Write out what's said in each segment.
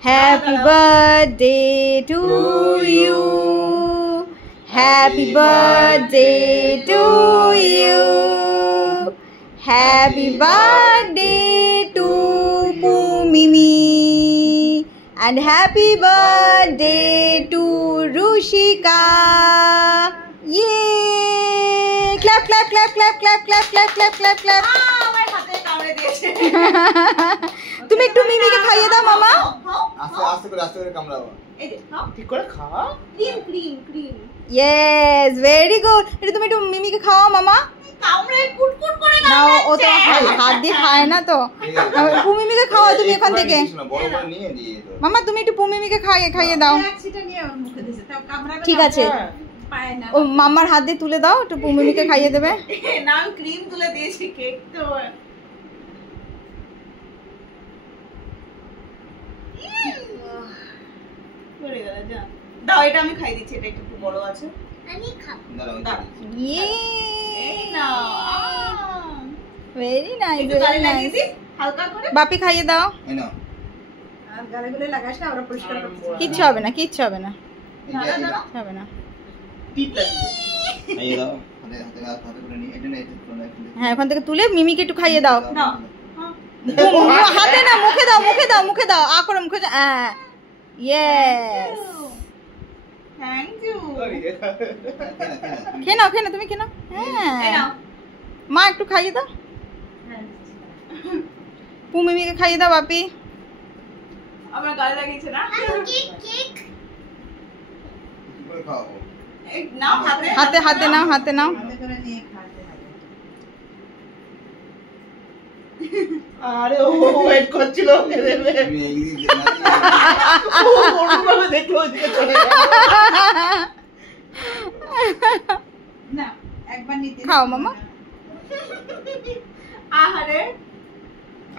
Happy birthday to you. Happy birthday to you. Happy birthday to Pumimi. And happy birthday to Rushika. Yay! Clap, clap, clap, clap, clap, clap, clap, clap, clap, clap. আমার হাতে কামড়ে দিয়েছে। তুমি একটু মিমিকে খাইয়ে দাও মামা। আস্তে করে কামড়াও। এই যে নাও ঠিক করে খাওয়া। ক্রিম। Yes, very good. এটা তুমি একটু মিমিকে খাওয়াও মামা। কামড়ে কুটকুট করে না ও তো হাত দিয়ে খায় না তো। পুমিমিকে খাওয়াও তুমি এখান থেকে। বড় বড় নিয়ে দিয়ে দাও। মামা তুমি একটু পুমিমিকে খাইয়ে দাও। একটা নিয়ে ওর মুখে দিয়েছে তাও কামড়াবে। ঠিক আছে। পায় না। ও মামার হাত দিয়ে তুলে দাও, একটু পুমিমিকে খাইয়ে দেবে। না আমি ক্রিম তুলে দিয়েছি কেক তো। পড়ে গেল যা। দাও এটা আমি খাই দিচ্ছি, এটা একটু বড় আছে। আমি খাবো। দাও। ইয়ে এই নাও। ভেরি নাইস, একটু ভেরি গালে নাইস। লাগিয়ে দিই হালকা করে। বাপি খাইয়ে দাও। এই নাও। আর গালেগুলো লাগাস না, ওরা পরিষ্কার করতে। কিচ্ছু হবে না, কিচ্ছু হবে না, হবে না। টিপ লাগবে। এই দাও। হাতে করে নিয়ে এটা না হ্যাঁ ওখান থেকে তুলে মিমিকে একটু খাইয়ে দাও। নাও। হাতে না, মুখে দাও, মুখে দাও, মুখে দাও। আ করে মুখে দাও। ইয়েস। Thank you. খেয়ে নাও, খেয়ে নাও, তুমি খেয়ে নাও। হ্যাঁ মা একটু খাইয়ে দাও। পুমিমিকে খাইয়ে দাও বাপি। আমার গালে লাগিয়েছে না। কি করে খাও? এই নাও হাতে। হাতে নাও, হাতে নাও। হাতে করে নিয়ে খাতে হবে। আরে ও ওয়েট করছিল দেবে। তুমি এই দিকে ও ওরকমভাবে দেখলো ওদিকে চলে গেল। না একবার নিতে খাও মামা। আহারে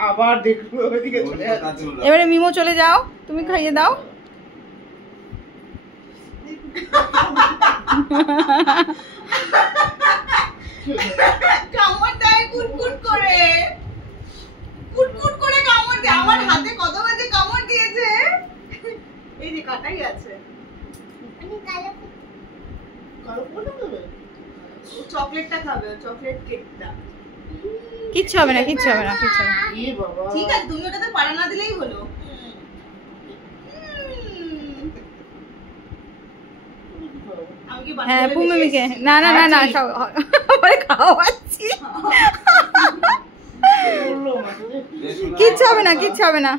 আবার দেখলো ওদিকে চলে গেল। এবারে মিমো চলে যাও, তুমি খাইয়ে দাও। কামড় দেয় কুটকুট করে। কুটকুট করে কামড় দেয়। আমার হাতে কত বাজে কামড় দিয়েছে। এই যে কাটাই আছে। আমি কালো করে দেবে। চকলেটটা খাবে, চকলেট কেকটা। কিচ্ছু হবে না, কিচ্ছু হবে না, কিচ্ছু হবে না। এ বাবা। ঠিক আছে তুমি ওটাতে পাড়া না দিলেই হলো। আমি কি হ্যাঁ বানাতে পুমিমিকে না না না না খাওয়াচ্ছি। কিচ্ছু হবে না, কিচ্ছু হবে না।